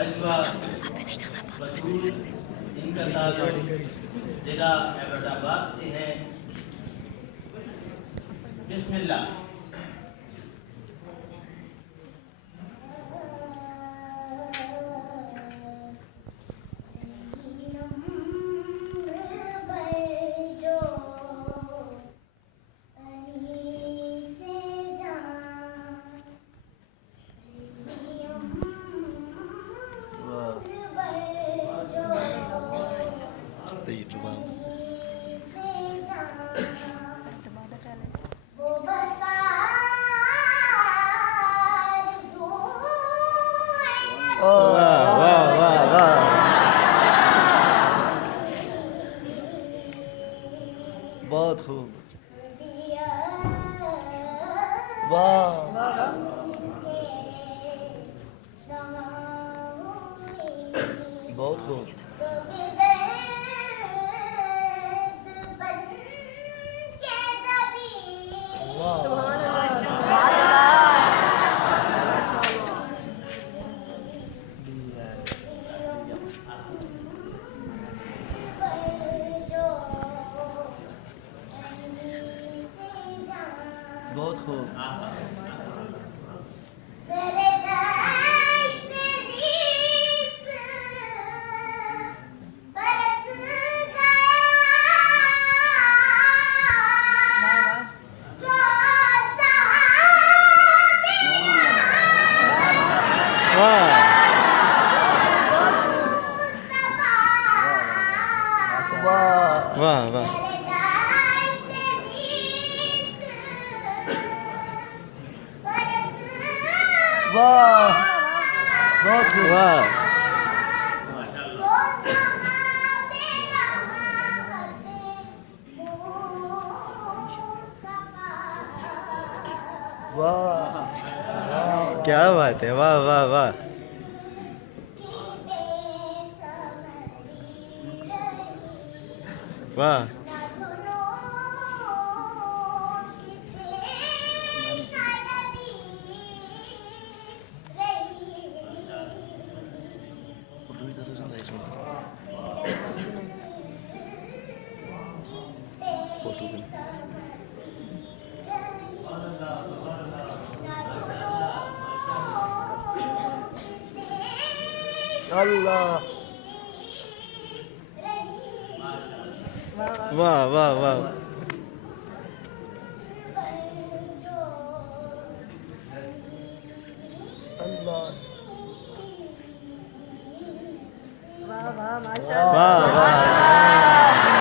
अजवा वजूद इनका ताल्लुक जिला हैदराबाद से है। बिस्मिल्लाह। बहुत खूब, वाह, बहुत खूब, बहुत खूब, वाह वाह, वाह, बहुत खूब, वाह, वाह, क्या बात है, वाह वाह वाह, वाह, अल्लाह, वाह वाह वाह, अल्लाह, वाह वाह,